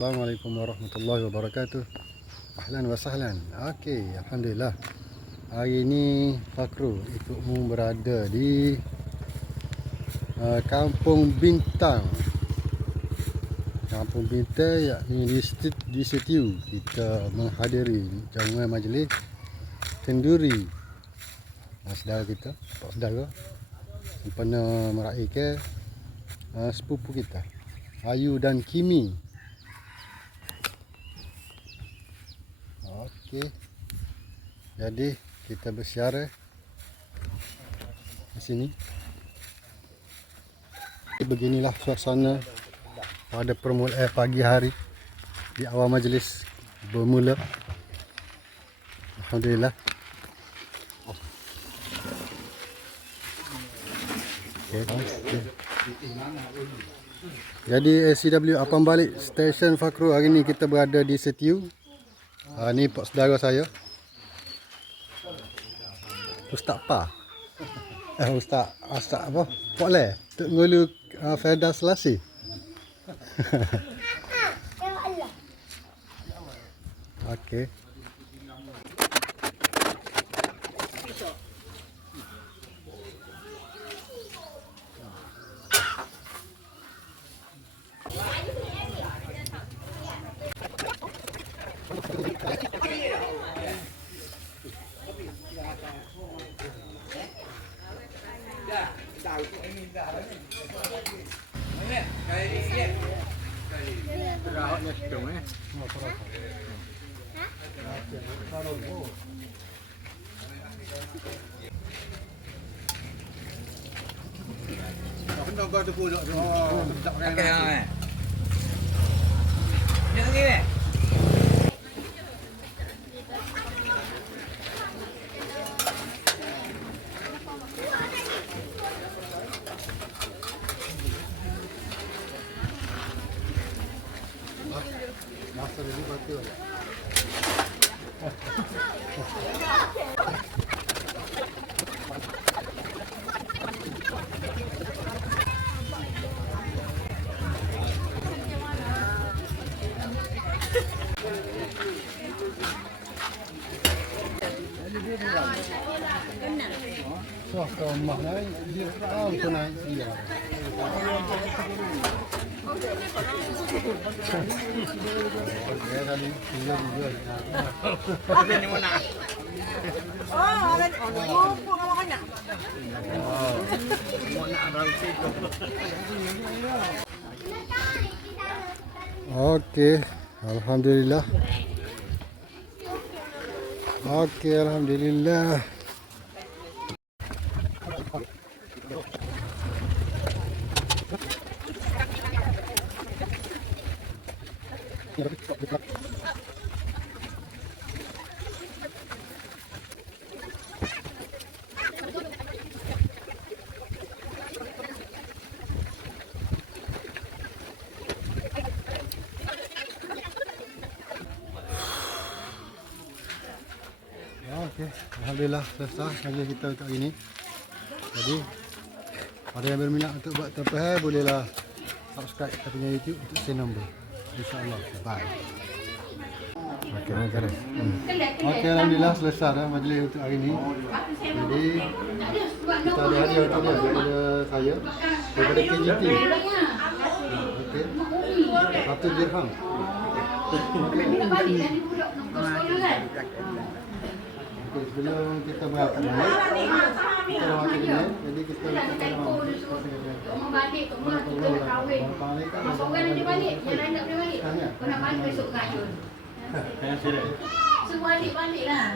Assalamualaikum warahmatullahi wabarakatuh. Ahlan wa sahlan. Okey, alhamdulillah. Hari ini Fakru ikutmu berada di uh, Kampung Bintang. Kampung Bintang yakni di, di Setiu kita menghadiri jamuan majlis kenduri uh, saudara kita, pak saudara sempena meraihkan uh, sepupu kita Ayu dan Kimi Okey. Jadi kita bersiara di sini. Beginilah suasana pada permula eh, pagi hari di awal majlis bermula. Alhamdulillah. Okay. Jadi SCW Apam Balik Stesen Fakru hari ni kita berada di Setiu. Ha, ni pak saudara saya. Ustaz Pa. Eh Ustaz Ustaz apa? Pak Le. Tok ngulu uh, Fedas Selasi. Okey. Okey, ha. eh. Ni lagi ni. Masa dulu betul. So, ke rumah lain, dia tahu tu naik dia. Dia tadi dia juga. Okey, alhamdulillah. Okey, alhamdulillah. Okey, alhamdulillah selesai kerja kita untuk hari ini. Jadi ada yang berminat untuk buat terpeh bolehlah subscribe kita punya YouTube untuk share nombor. InsyaAllah. Bye. Okey, okey. Hmm. Okey, alhamdulillah selesai dah majlis untuk hari ini. Jadi kita ada hadiah untuk dia daripada saya daripada KGT. Okey. Satu dirham. Okey, sebelum kita berangkat balik, kita nak makan dulu. Jadi kita Orang balik tu mah kita dah kahwin. Masa orang nanti balik, yang lain tak boleh balik. Kau nak balik besok ke Ayun. So balik-balik lah.